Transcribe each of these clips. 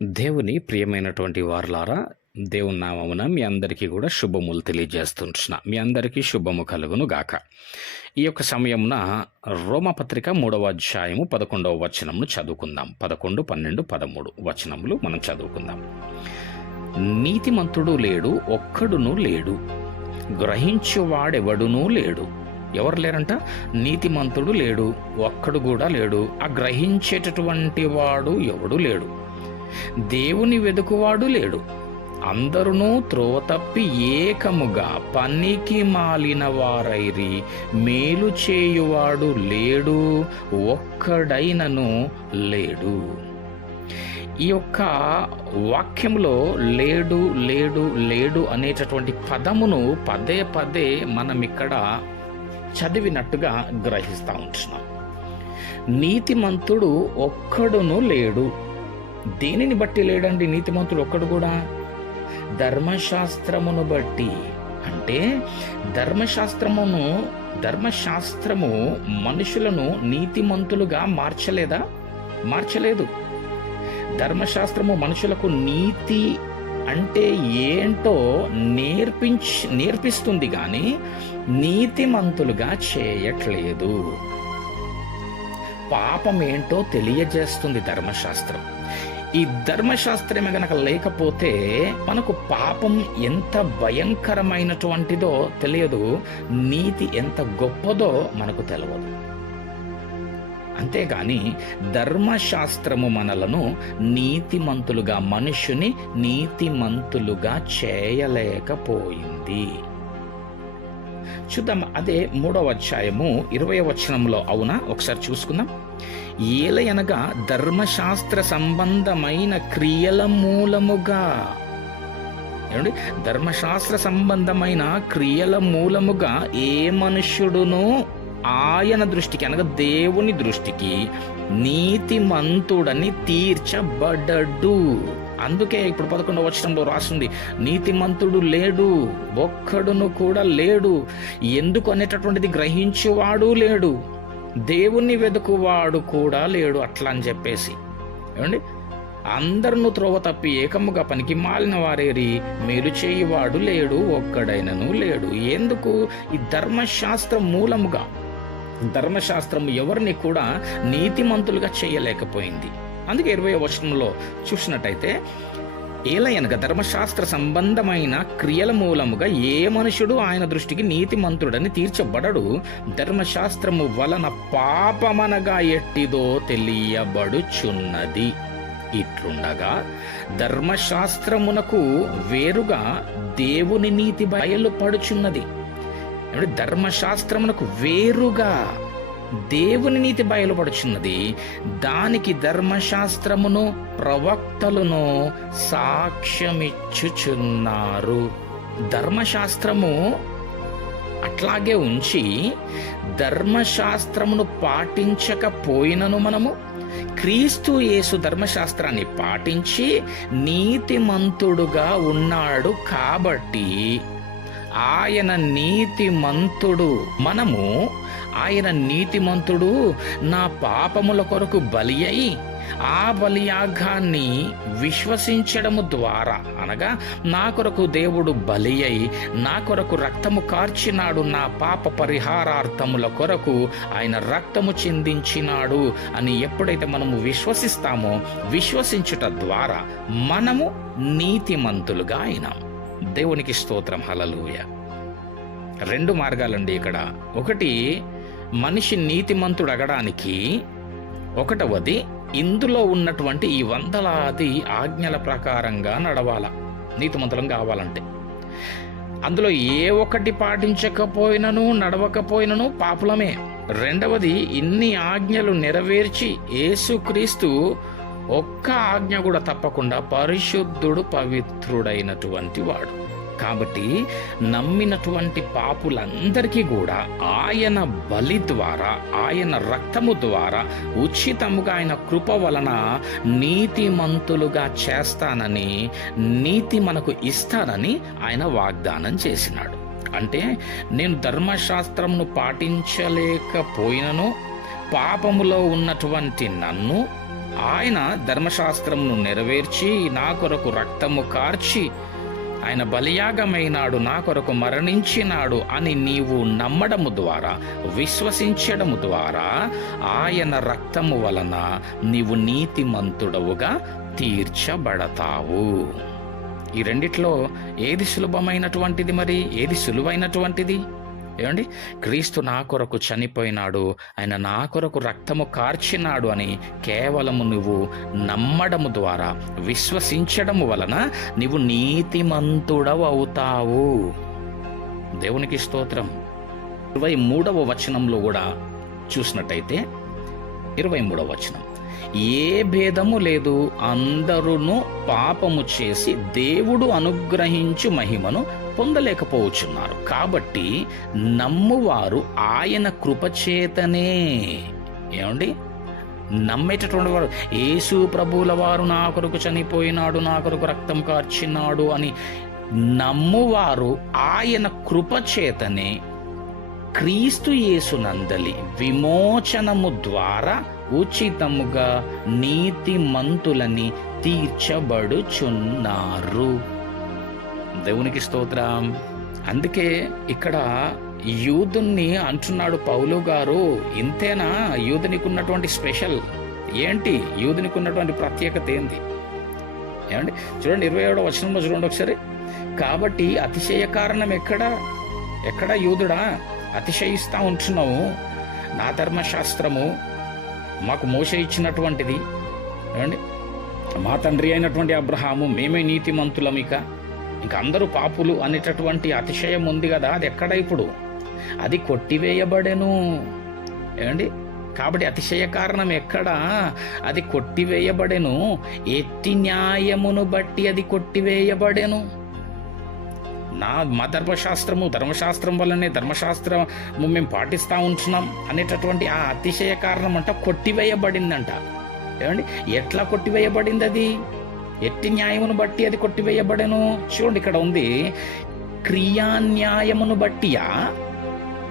దేవుని ప్రియమైనటువంటి వారలారా, దేవుని నామమున మీ అందరికీ కూడా శుభములు తెలియజేస్తుంటున్నా. మీ అందరికీ శుభము కలుగును గాక. ఈ యొక్క సమయమున రోమపత్రిక 3వ అధ్యాయము 11వ వచనమును చదువుకుందాం. 11, 12, 13 వచనములు మనం చదువుకుందాం. నీతిమంతుడు లేడు, ఒక్కడును లేడు, గ్రహించువాడెవడునూ లేడు. ఎవరు లేరంట? నీతిమంతుడు లేడు, ఒక్కడు కూడా లేడు, ఆ గ్రహించేటటువంటి వాడు ఎవడు లేడు, దేవుని వెదుకువాడు లేడు. అందరునూ త్రోవ తప్పి ఏకముగా పనికి మాలిన వారైరి, మేలు చేయువాడు లేడు, ఒక్కడైనను లేడు. ఈ యొక్క వాక్యంలో లేడు లేడు లేడు అనేటటువంటి పదమును పదే పదే మనం ఇక్కడ చదివినట్టుగా గ్రహిస్తూ ఉంటున్నాం. నీతిమంతుడు ఒక్కడును లేడు. దేనిని బట్టి లేడండి నీతిమంతుడు ఒక్కడు కూడా? ధర్మశాస్త్రమును బట్టి. అంటే ధర్మశాస్త్రము మనుషులను నీతిమంతులుగా మార్చలేదు. ధర్మశాస్త్రము మనుషులకు నీతి అంటే ఏంటో నేర్పిస్తుంది కానీ నీతిమంతులుగా చేయట్లేదు. పాపం ఏంటో తెలియజేస్తుంది ధర్మశాస్త్రం. ఈ ధర్మశాస్త్రమే గనక లేకపోతే మనకు పాపం ఎంత భయంకరమైనటువంటిదో తెలియదు, నీతి ఎంత గొప్పదో మనకు తెలియదు. అంతేగాని ధర్మశాస్త్రము మనలను మనుషుని నీతిమంతులుగా చేయలేకపోయింది. చూద్దాం. అదే 3వ అధ్యాయము 20వ వచనంలో, అవునా? ఒకసారి చూసుకుందాం. ఏలయనగా ధర్మశాస్త్ర సంబంధమైన క్రియల మూలముగా, ఏమండి, ధర్మశాస్త్ర సంబంధమైన క్రియల మూలముగా ఏ మనుష్యుడును ఆయన దృష్టికి, అనగా దేవుని దృష్టికి నీతిమంతుడని తీర్చబడ్డడు. అందుకే ఇప్పుడు 11వ వచనంలో రాసింది, నీతిమంతుడు లేడు, ఒక్కడును కూడా లేడు. ఎందుకు అనేటటువంటిది గ్రహించువాడు లేడు, దేవుణ్ణి వెతుకువాడు కూడా లేడు. అట్లా అని చెప్పేసి, ఏమండి, అందరినూ త్రోవ తప్పి ఏకముగా పనికి మాలిన వారేరి, మేలు చేయువాడు లేడు, ఒక్కడైనను లేడు. ఎందుకు? ఈ ధర్మశాస్త్రం మూలముగా. ధర్మశాస్త్రము ఎవరిని కూడా నీతిమంతులుగా చేయలేకపోయింది. అందుకే 20వ వచనంలో చూసినట్టయితే, ఏలయనగా ధర్మశాస్త్ర సంబంధమైన క్రియల మూలముగా ఏ మనుషుడు ఆయన దృష్టికి నీతిమంతుడని తీర్చబడడు, ధర్మశాస్త్రము వలన పాపమనగా ఎట్టిదో తెలియబడుచున్నది. ఇట్లుండగా ధర్మశాస్త్రమునకు వేరుగా దేవుని నీతి బయలుపడుచున్నది. ధర్మశాస్త్రమునకు వేరుగా దేవుని నీతి బయలుపడుచున్నది. దానికి ధర్మశాస్త్రమును ప్రవక్తలను సాక్ష్యమిచ్చుచున్నారు. ధర్మశాస్త్రము అట్లాగే ఉంచి ధర్మశాస్త్రమును పాటించకపోయినను మనము క్రీస్తు యేసు ధర్మశాస్త్రాన్ని పాటించి నీతిమంతుడుగా ఉన్నాడు కాబట్టి ఆయన నీతిమంతుడు. మనము ఆయన నీతిమంతుడు నా పాపముల కొరకు బలి అయి ఆ బలియాగాన్ని విశ్వసించడము ద్వారా, అనగా నా కొరకు దేవుడు బలి అయి నా కొరకు రక్తము కార్చినాడు, నా పాప పరిహారార్థముల కొరకు ఆయన రక్తము చిందించినాడు అని ఎప్పుడైతే మనము విశ్వసిస్తామో, విశ్వసించుట ద్వారా మనము నీతిమంతులుగా అయినాం. దేవునికి స్తోత్రం, హల్లెలూయా. 2 మార్గాలండి ఇక్కడ. ఒకటి, మనిషి నీతిమంతుడు అగడానికి. ఒకటవది, ఇందులో ఉన్నటువంటి ఈ వందలాది ఆజ్ఞల ప్రకారంగా నడవాల. నీతిమంతులం కావాలంటే అందులో ఏ ఒక్కటి పాటించకపోయినను నడవకపోయినను పాపులమే. రెండవది, ఇన్ని ఆజ్ఞలు నెరవేర్చి యేసుక్రీస్తు ఒక్క ఆజ్ఞ కూడా తప్పకుండా పరిశుద్ధుడు, పవిత్రుడైనటువంటి వాడు. కాబట్టి నమ్మినటువంటి పాపులందరికీ కూడా ఆయన బలి ద్వారా, ఆయన రక్తము ద్వారా ఉచితముగా ఆయన కృప వలన నీతిమంతులుగా చేస్తానని, నీతి మనకు ఇస్తానని ఆయన వాగ్దానం చేసినాడు. అంటే నేను ధర్మశాస్త్రమును పాటించలేకపోయినను పాపములో ఉన్నటువంటి నన్ను ఆయన ధర్మశాస్త్రమును నెరవేర్చి నా కొరకు రక్తము కార్చి ఆయన బలియాగమైనాడు, నా కొరకు మరణించినాడు అని నీవు నమ్మడము ద్వారా, విశ్వసించడము ద్వారా ఆయన రక్తము వలన నీవు నీతిమంతుడవుగా తీర్చబడతావు. ఈ రెండిట్లో ఏది సులభమైనటువంటిది? మరి ఏది సులువైనటువంటిది? ఏమండి, క్రీస్తు నా కొరకు చనిపోయినాడు, ఆయన నా కొరకు రక్తము కార్చినాడు అని కేవలము నువ్వు నమ్మడము ద్వారా, విశ్వసించడము వలన నీవు నీతిమంతుడవు అవుతావు. దేవునికి స్తోత్రం. 23వ వచనంలో కూడా చూసినట్టయితే 23వ వచనం, ఏ భేదము లేదు, అందరూ పాపము చేసి దేవుడు అనుగ్రహించు మహిమను పొందలేకపోవచ్చున్నారు. కాబట్టి నమ్మువారు ఆయన కృపచేతనే, ఏమండి, నమ్మేటటువంటి వారు, యేసు ప్రభువుల వారు నా కొరకు చనిపోయినాడు, నా కొరకు రక్తం కార్చినాడు అని నమ్మువారు ఆయన కృపచేతనే క్రీస్తు యేసునందలి విమోచనము ద్వారా ఉచితముగా నీతిమంతులని తీర్చబడుచున్నారు. దేవునికి స్తోత్రం. అందుకే ఇక్కడ యూదుని అంటున్నాడు పౌలు గారు, ఇంతేనా యూదునికి ఉన్నటువంటి స్పెషల్ ఏంటి? యూదునికి ఉన్నటువంటి ప్రత్యేకత ఏంది? ఏమండి, చూడండి 27వ వచనంలో చూడండి ఒకసారి. కాబట్టి అతిశయ కారణం ఎక్కడ యూదుడా అతిశయిస్తా ఉంటున్నావు? నా ధర్మశాస్త్రము మాకు మోషే ఇచ్చినటువంటిది, ఏమండి, మా తండ్రి అయినటువంటి అబ్రహాము మేమే నీతిమంతులం, ఇంకా అందరూ పాపులు అనేటటువంటి అతిశయం ఉంది కదా, అది ఎక్కడ ఇప్పుడు? అది కొట్టివేయబడెను. ఏమండి, కాబట్టి అతిశయ కారణం ఎక్కడ? అది కొట్టివేయబడెను. ఎట్టి న్యాయమును బట్టి అది కొట్టివేయబడెను. మా ధర్మశాస్త్రం వల్లనే ధర్మశాస్త్రము మేము పాటిస్తూ ఉంటున్నాం అనేటటువంటి ఆ అతిశయ కారణం అంట కొట్టివేయబడిందంట. ఏమండి, ఎట్లా కొట్టివేయబడింది? అది ఎట్టి న్యాయమును బట్టి అది కొట్టివేయబడెను. చూడండి, ఇక్కడ ఉంది క్రియాన్యాయమును బట్టియా?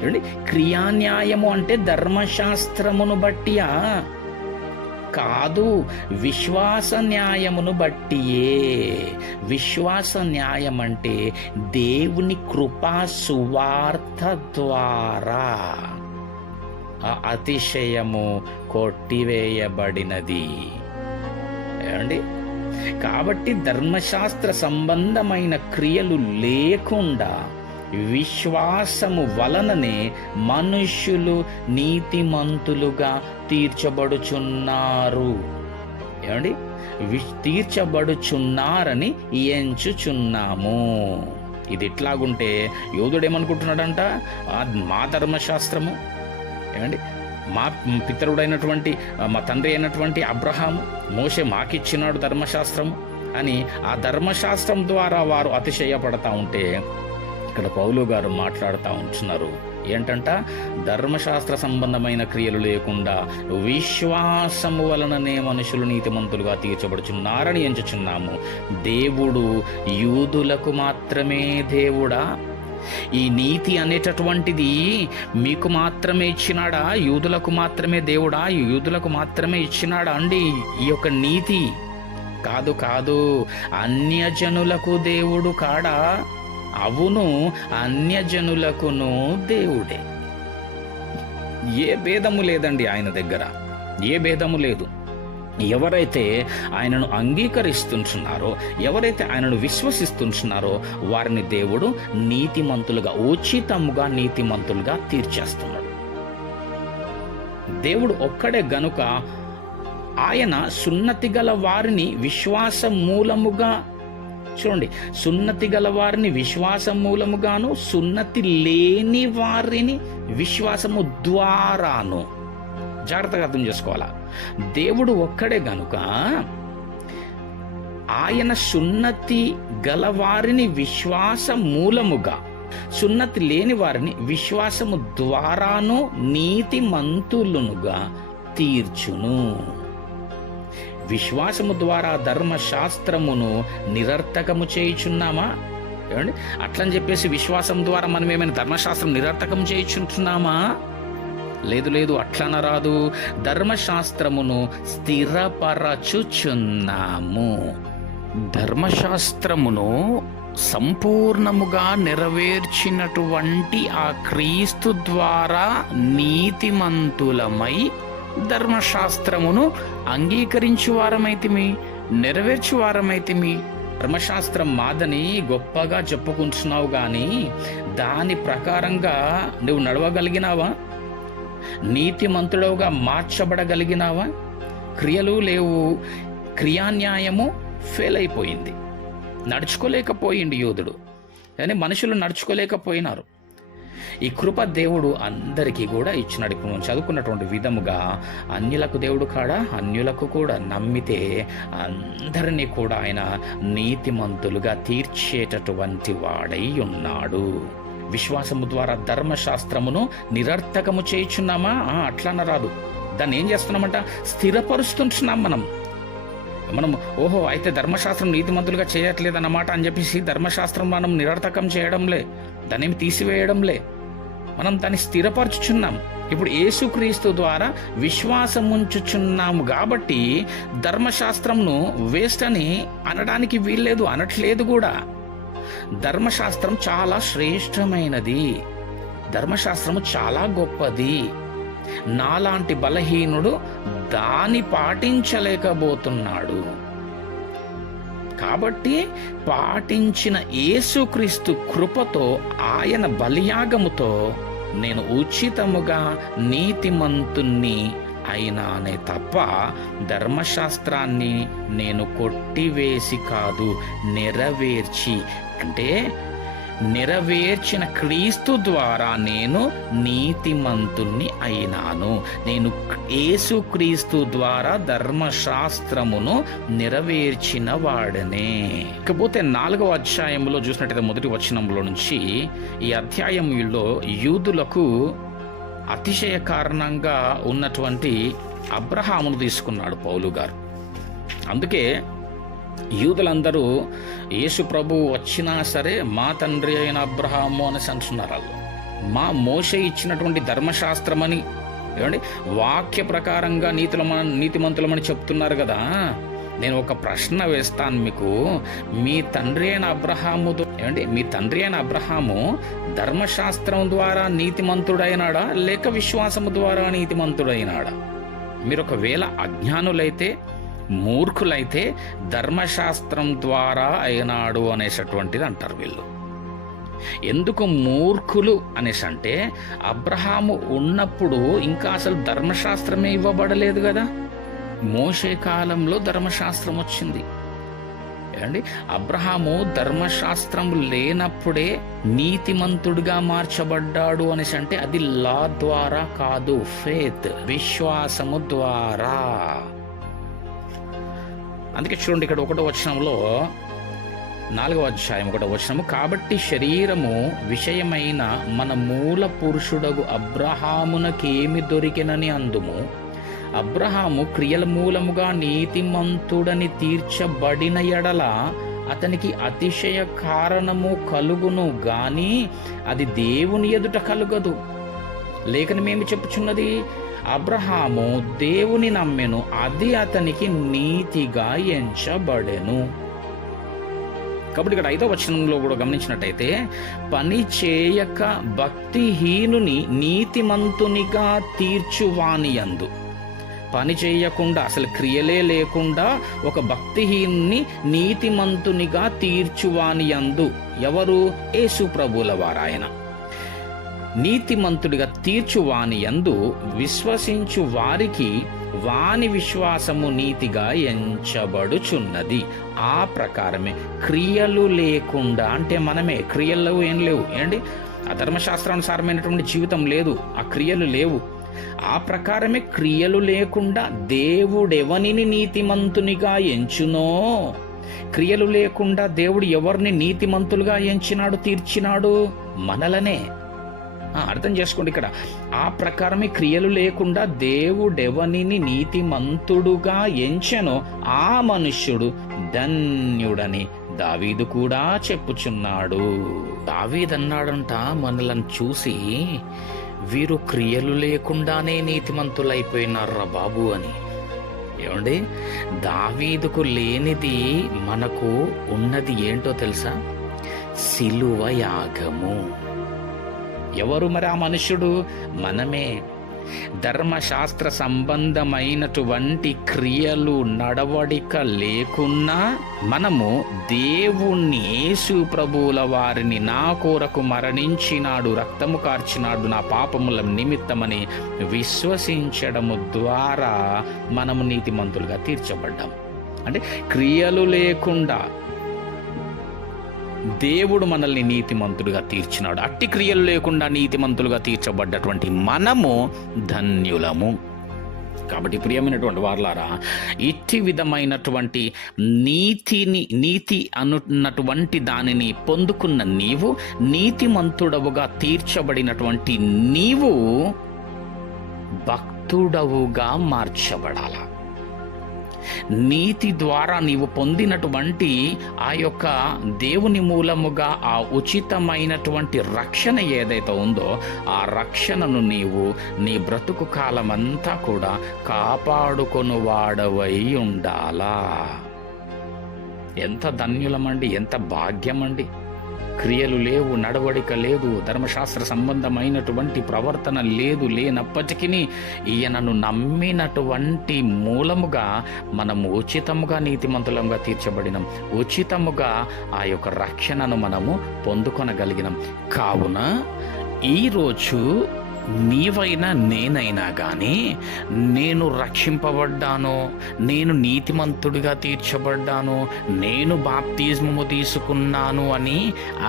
ఏమండి, క్రియాన్యాయము అంటే ధర్మశాస్త్రమును బట్టియా? కాదు, విశ్వాస న్యాయమును బట్టియే. విశ్వాస న్యాయం అంటే దేవుని కృపా సువార్త ద్వారా ఆ అతిశయము కొట్టివేయబడినది. ఏమండి, కాబట్టి ధర్మశాస్త్ర సంబంధమైన క్రియలు లేకుండా విశ్వాసము వలననే మనుష్యులు నీతిమంతులుగా తీర్చబడుచున్నారు. ఏమండి, తీర్చబడుచున్నారని ఎంచుచున్నాము. ఇది ఎట్లాగుంటే యోధుడేమనుకుంటున్నాడంట, మా ధర్మశాస్త్రము, ఏమండి, మా పితరుడైనటువంటి మా తండ్రి అయినటువంటి అబ్రహాము మోషే మాకిచ్చినాడు ధర్మశాస్త్రము అని ఆ ధర్మశాస్త్రం ద్వారా వారు అతిశయపడతా ఉంటే, ఇక్కడ పౌలు గారు మాట్లాడుతూ ఉంటున్నారు ఏంటంట, ధర్మశాస్త్ర సంబంధమైన క్రియలు లేకుండా విశ్వాసము వలననే మనుషులు నీతిమంతులుగా తీర్చబడుచున్నారని ఎంచుచున్నాము. దేవుడు యూదులకు మాత్రమే దేవుడా? ఈ నీతి అనేటటువంటిది మీకు మాత్రమే ఇచ్చినాడా? యూదులకు మాత్రమే దేవుడా? యూదులకు మాత్రమే ఇచ్చినాడా అండి ఈ యొక్క నీతి? కాదు, అన్యజనులకు దేవుడు కాడా? అవును, అన్యజనులకును దేవుడే. ఏ భేదము లేదండి ఆయన దగ్గర, ఏ భేదము లేదు. ఎవరైతే ఆయనను అంగీకరిస్తుంటున్నారో, ఎవరైతే ఆయనను విశ్వసిస్తుంటున్నారో వారిని దేవుడు నీతిమంతులుగా, ఉచితముగా నీతిమంతులుగా తీర్చేస్తున్నాడు. దేవుడు ఒక్కడే గనుక ఆయన సున్నతి గల వారిని విశ్వాస మూలముగా, చూడండి, సున్నతి గల వారిని విశ్వాసం మూలముగాను, సున్నతి లేని వారిని విశ్వాసము ద్వారాను. జాగ్రత్తగా అర్థం చేసుకోవాలా. దేవుడు ఒక్కడే గనుక ఆయన సున్నతి గల వారిని విశ్వాస మూలముగా, సున్నతి లేని వారిని విశ్వాసము ద్వారాను నీతిమంతులునుగా తీర్చును. విశ్వాసము ద్వారా ధర్మశాస్త్రమును నిరర్థకము చేయుచున్నామా? ఏమండి, అట్లని చెప్పేసి విశ్వాసం ద్వారా మనం ఏమైనా ధర్మశాస్త్రం నిరర్థకం చేయుచుంటున్నామా? లేదు లేదు, అట్లనరాదు. ధర్మశాస్త్రమును స్థిరపరచుచున్నాము. ధర్మశాస్త్రమును సంపూర్ణముగా నెరవేర్చినటువంటి ఆ క్రీస్తు ద్వారా నీతిమంతులమై ధర్మశాస్త్రమును అంగీకరించువారమైతిమి, నెరవేర్చువారమైతిమి. ధర్మశాస్త్రం మాదని గొప్పగా చెప్పుకుంటున్నావు కానీ దాని ప్రకారంగా నువ్వు నడవగలిగినావా? నీతిమంతుడవుగా మార్చబడగలిగినావా? క్రియలు లేవు, క్రియాన్యాయము ఫెయిల్ అయిపోయింది. నడుచుకోలేకపోయింది యోధుడు, కానీ మనుషులు నడుచుకోలేకపోయినారు. ఈ కృప దేవుడు అందరికీ కూడా ఇచ్చినాడు. ఇప్పుడు మనం చదువుకున్నటువంటి విధముగా అన్యులకు దేవుడు కాడా, అన్యులకు కూడా నమ్మితే అందరినీ కూడా ఆయన నీతిమంతులుగా తీర్చేటటువంటి వాడై ఉన్నాడు. విశ్వాసము ద్వారా ధర్మశాస్త్రమును నిరర్థకము చేయుచున్నామా? అట్లనరాదు. దాన్ని ఏం చేస్తున్నామంట? స్థిరపరుస్తుంటున్నాం మనం ఓహో, అయితే ధర్మశాస్త్రం నీతిమంతులుగా చేయట్లేదన్నమాట అని చెప్పేసి ధర్మశాస్త్రం మనం నిరర్థకం చేయడంలే, దాన్ని తీసివేయడంలే, మనం దాన్ని స్థిరపరచుచున్నాం. ఇప్పుడు యేసుక్రీస్తు ద్వారా విశ్వాసం ఉంచుచున్నాము కాబట్టి ధర్మశాస్త్రంను వేస్ట్ అని అనడానికి వీల్లేదు, అనట్లేదు కూడా. ధర్మశాస్త్రం చాలా శ్రేష్టమైనది, ధర్మశాస్త్రము చాలా గొప్పది. నాలాంటి బలహీనుడు దాన్ని పాటించలేకపోతున్నాడు. కాబట్టి పాటించిన యేసుక్రీస్తు కృపతో, ఆయన బలియాగముతో నేను ఉచితముగా నీతిమంతుణ్ణి అయినానే తప్ప ధర్మశాస్త్రాన్ని నేను కొట్టివేసి కాదు, నెరవేర్చి, అంటే నెరవేర్చిన క్రీస్తు ద్వారా నేను నీతిమంతుణ్ణి అయినాను. నేను యేసుక్రీస్తు ద్వారా ధర్మశాస్త్రమును నెరవేర్చిన వాడనే. ఇకపోతే 4వ అధ్యాయంలో చూసినట్టయితే మొదటి వచనంలో నుంచి ఈ అధ్యాయంలో యూదులకు అతిశయ కారణంగా ఉన్నటువంటి అబ్రహామును తీసుకున్నాడు పౌలు గారు. అందుకే యూదులందరూ యేసు ప్రభు వచ్చినా సరే మా తండ్రి అయిన అబ్రహాము అనేసి అంటున్నారు. వాళ్ళు మా మోషే ఇచ్చినటువంటి ధర్మశాస్త్రమని, ఏమండి, వాక్య ప్రకారంగా నీతిమంతులమని చెప్తున్నారు కదా. నేను ఒక ప్రశ్న వేస్తాను మీకు. మీ తండ్రి అయిన అబ్రహాము ధర్మశాస్త్రం ద్వారా నీతిమంతుడైనాడా లేక విశ్వాసము ద్వారా నీతిమంతుడైనాడా? మీరు ఒకవేళ అజ్ఞానులైతే, మూర్ఖులైతే ధర్మశాస్త్రం ద్వారా అయినాడు అనేటటువంటిది అంటారు వీళ్ళు. ఎందుకు మూర్ఖులు అనేసి అంటే అబ్రహాము ఉన్నప్పుడు ఇంకా అసలు ధర్మశాస్త్రమే ఇవ్వబడలేదు కదా. మోషే కాలంలో ధర్మశాస్త్రం వచ్చింది. ఏమండి, అబ్రహాము ధర్మశాస్త్రం లేనప్పుడే నీతిమంతుడిగా మార్చబడ్డాడు అనేసి అంటే అది లా ద్వారా కాదు, ఫేత్, విశ్వాసము ద్వారా. అందుకే చూడండి, ఇక్కడ 1వ వచనంలో 4వ అధ్యాయం 1వ వచనము, కాబట్టి శరీరము విషయమైన మన మూల పురుషుడగు అబ్రహామునకేమి దొరికినని అందుము. అబ్రహాము క్రియల మూలముగా నీతిమంతుడని తీర్చబడిన ఎడల అతనికి అతిశయ కారణము కలుగును గాని అది దేవుని ఎదుట కలుగదు. లేఖనమేమి చెప్పుచున్నది? అబ్రహాము దేవుని నమ్మెను, అది అతనికి నీతిగా ఎంచబడెను. కాబట్టి ఇక్కడ 5వ వచనంలో కూడా గమనించినట్టయితే పని చేయక భక్తిహీనుని నీతిమంతునిగా తీర్చువానియందు, పని చేయకుండా అసలు క్రియలే లేకుండా ఒక భక్తిహీనుని నీతిమంతునిగా తీర్చువానియందు. ఎవరు? యేసు ప్రభువుల వారాయన. నీతిమంతుడిగా తీర్చువాని యందు విశ్వసించు వారికి వాని విశ్వాసము నీతిగా ఎంచబడుచున్నది. ఆ ప్రకారమే క్రియలు లేకుండా, అంటే మనమే క్రియలు ఏం లేవు, ఏంటి, ఆ ధర్మశాస్త్రానుసారమైనటువంటి జీవితం లేదు, ఆ క్రియలు లేవు. ఆ ప్రకారమే క్రియలు లేకుండా దేవుడెవనిని నీతిమంతునిగా ఎంచునో, క్రియలు లేకుండా దేవుడు ఎవరిని నీతిమంతులుగా ఎంచినాడు, తీర్చినాడు? మనలనే. అర్థం చేసుకోండి, ఇక్కడ ఆ ప్రకారమే క్రియలు లేకుండా దేవుడెవనిని నీతిమంతుడుగా ఎంచెనో ఆ మనుష్యుడు ధన్యుడని దావీదు కూడా చెప్పుచున్నాడు. దావీదు అన్నాడంట, మనలను చూసి వీరు క్రియలు లేకుండానే నీతిమంతులైపోయినారా బాబు అని. ఏమండి, దావీదుకు లేనిది మనకు ఉన్నది ఏంటో తెలుసా? సిలువ యాగము. ఎవరు మరి ఆ మనుష్యుడు? మనమే. ధర్మశాస్త్ర సంబంధమైనటువంటి క్రియలు నడవడిక లేకున్నా మనము దేవుణ్ణి, యేసు ప్రభువుల వారిని నా కొరకు మరణించినాడు, రక్తము కార్చినాడు నా పాపముల నిమిత్తమని విశ్వసించడము ద్వారా మనము నీతిమంతులుగా తీర్చబడ్డాం. అంటే క్రియలు లేకుండా దేవుడు మనల్ని నీతిమంతులుగా తీర్చినాడు. అట్టి క్రియలు లేకుండా నీతిమంతులుగా తీర్చబడ్డటువంటి మనము ధన్యులము. కాబట్టి ప్రియమైనటువంటి వారలారా, ఇట్టి విధమైనటువంటి నీతి అన్నటువంటి దానిని పొందుకున్న నీవు, నీతిమంతుడవుగా తీర్చబడినటువంటి నీవు భక్తుడవుగా మార్చబడాల. నీతి ద్వారా నీవు పొందినటువంటి ఆ యొక్క దేవుని మూలముగా ఆ ఉచితమైనటువంటి రక్షణ ఏదైతే ఉందో ఆ రక్షణను నీవు నీ బ్రతుకు కాలమంతా కూడా కాపాడుకొను వాడవై ఉండాలా. ఎంత ధన్యులమండి, ఎంత భాగ్యమండి. క్రియలు లేవు, నడవడిక లేదు, ధర్మశాస్త్ర సంబంధమైనటువంటి ప్రవర్తన లేనప్పటికీ ఈయనను నమ్మినటువంటి మూలముగా మనము ఉచితముగా నీతిమంతులంగా తీర్చబడినం, ఉచితముగా ఆ యొక్క రక్షణను మనము పొందుకొనగలిగినాం. కావున ఈరోజు నీవైనా నేనైనా కానీ నేను రక్షింపబడ్డాను, నేను నీతిమంతుడిగా తీర్చబడ్డాను, నేను బాప్తిజము తీసుకున్నాను అని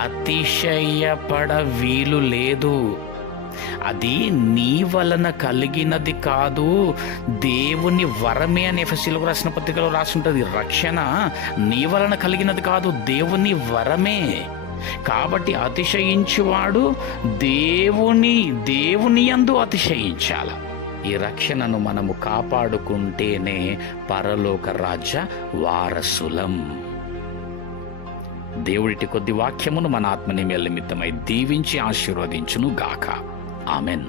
అతిశయపడ వీలు లేదు. అది నీ వలన కలిగినది కాదు, దేవుని వరమే అని ఎఫెసీయులకు రాసిన పత్రికలో రాసుంటుంది. రక్షణ నీ వలన కలిగినది కాదు, దేవుని వరమే. కాబట్టి అతిశయించువాడు దేవుని యందు అతిశయించాల. ఈ రక్షణను మనము కాపాడుకుంటేనే పరలోక రాజ్య వారసులం. దేవుడిటి కొద్ది వాక్యమును మన ఆత్మని నిమిత్తమై దీవించి ఆశీర్వదించును గాక. ఆమెన్.